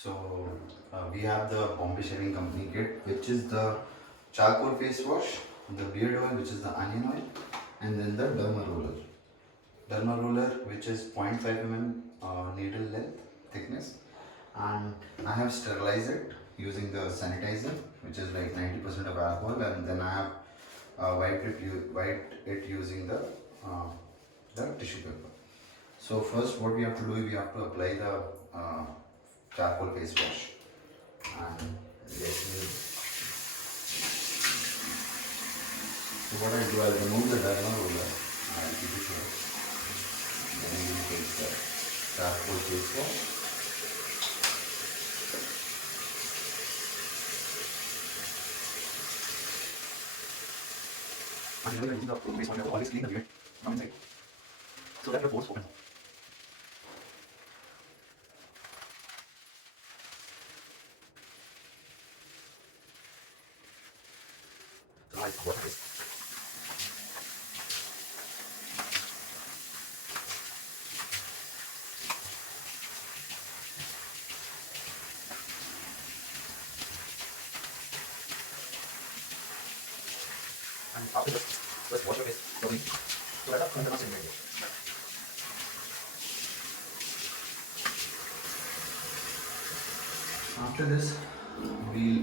So we have the Bombay Shaving Company kit, which is the charcoal face wash, the beard oil, which is the onion oil, and then the derma roller. Derma roller, which is 0.5 needle length thickness, and I have sterilized it using the sanitizer, which is like 90% of alcohol, and then I have wiped it using the tissue paper. So first, what we have to do is we have to apply the charcoal face wash, and let me. So what I do, I'll remove the derma roller. I'll keep it here. Then we take the charcoal face wash. And when you're using the face wash, you have to always clean the beard from inside so that the pores open. So now I wash my face. And after this, just wash your face slowly so that the fun does not sink in. After this, we'll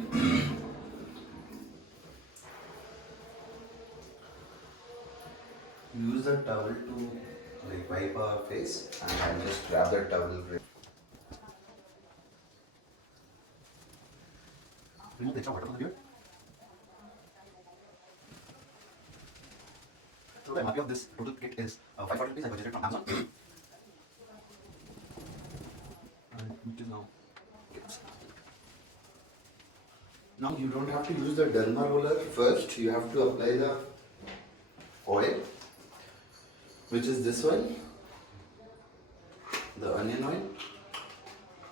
use the towel to like wipe our face, and I'll just grab that towel. Remove the extra water from the beard. So the MRP of this total kit is 540 rupees. I purchased it from Amazon. And which is now. Now you don't have to use the derma roller first. You have to apply the oil, which is this oil, the onion oil,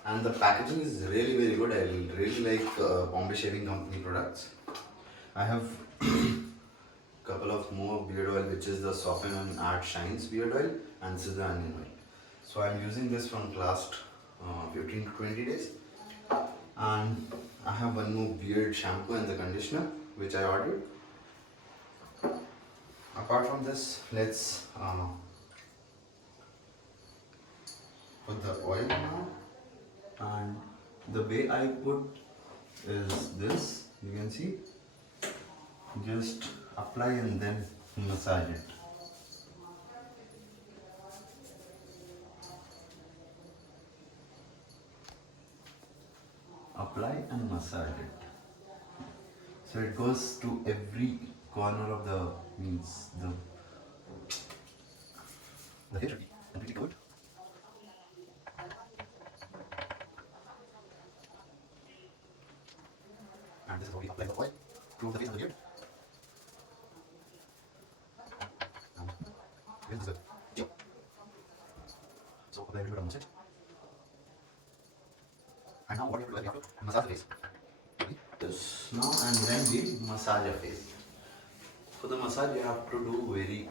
and the packaging is really very good. I really like Bombay Shaving Company products. I have couple of more beard oil, which is the Soften and Add Shines beard oil, and this is the onion oil. So I'm using this from last 15 to 20 days, and I have one more beard shampoo and the conditioner which I ordered. Apart from this, let's put the oil now, and the way I put is this. You can see, just apply and then massage it. Apply and massage it. So it goes to every corner of the hair should be completely covered. And this is how we apply the oil to the face of the beard. And this is the tip. So apply a little bit of massage. And now what we have to do is we have to massage the face. This now, and then we massage your face. For the massage, you have to do very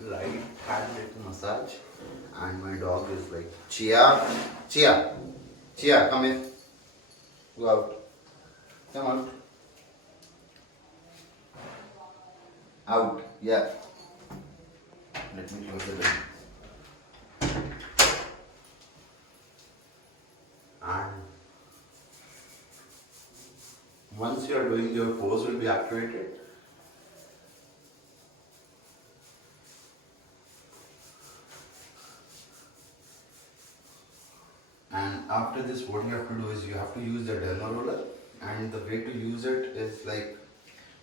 light-handed massage. And my dog is like, Chia, Chia, Chia, come here. Go out. Come out. Out, yeah. Let me close the door. And once you are doing, your pores will be activated. And after this, what you have to do is you have to use the derma roller, and the way to use it is like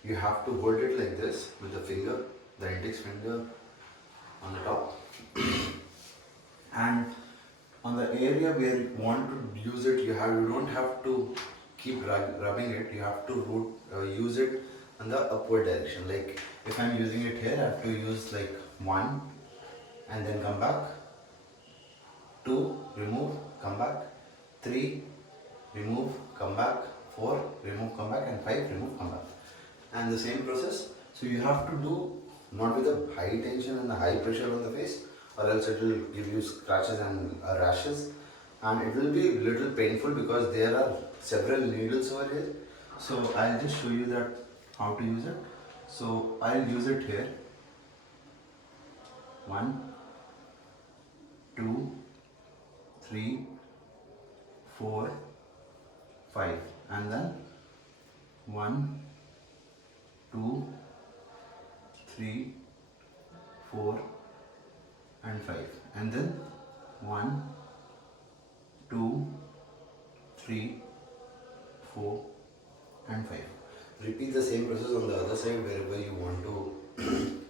you have to hold it like this with the finger, the index finger on the top, and on the area where you want to use it, you don't have to keep rubbing it. You have to use it in the upward direction. Like if I'm using it here, I have to use like 1 and then come back, 2, remove, come back, 3, remove, come back, 4, remove, come back, and 5, remove, come back. And the same process. So you have to do not with a high tension and a high pressure on the face, or else it will give you scratches and rashes, and it will be little painful because there are several needles over here. So I'll just show you that how to use it. So I'll use it here. 1, 2, 3, 4, 5, and then 1, 2, 3, 4, and 5, and then 1, 2, 3, 4, and 5. Repeat the same process on the other side wherever you want to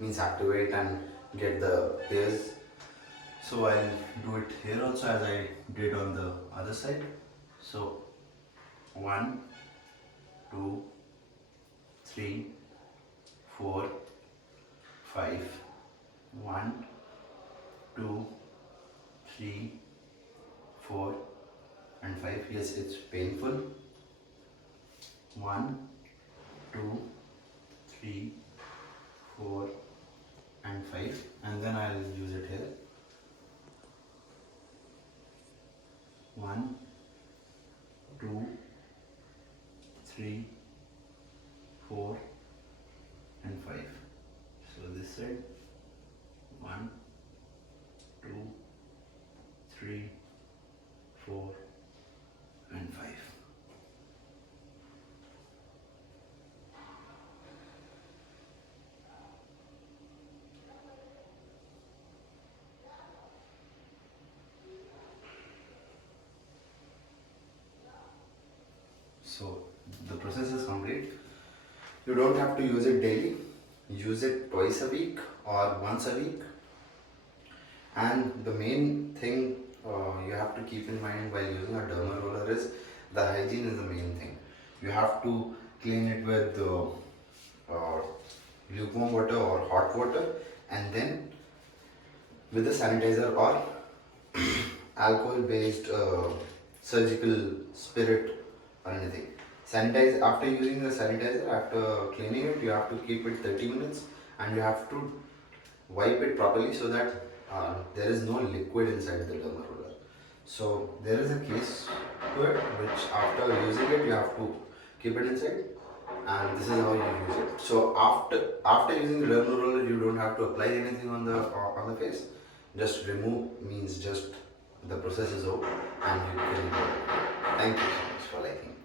means activate and get the hairs. So I'll do it here also as I did on the other side. So 1, 2, 3, 4, 5. 1, 2, 3, 4, and 5. Yes, it's painful. 1, 2, 3, 4, and 5, and then I'll use it here. 1, 2, 3, 4, and 5. So this side, 1, 2, 3, 4, and 5. So the process is complete. You don't have to use it daily. Use it twice a week or once a week. And the main thing you have to keep in mind while using a derma roller is the hygiene is the main thing. You have to clean it with lukewarm water or hot water, and then with a sanitizer or alcohol based surgical spirit or anything. Sanitize after using the sanitizer, after cleaning it, you have to keep it 30 minutes and you have to wipe it properly so that there is no liquid inside the derma roller. So there is a case to it which after using it you have to keep it inside, and this is how you use it. So after using the derma roller, you don't have to apply anything on the face. Just remove means just the process is over and you can go. Thank you so much for liking.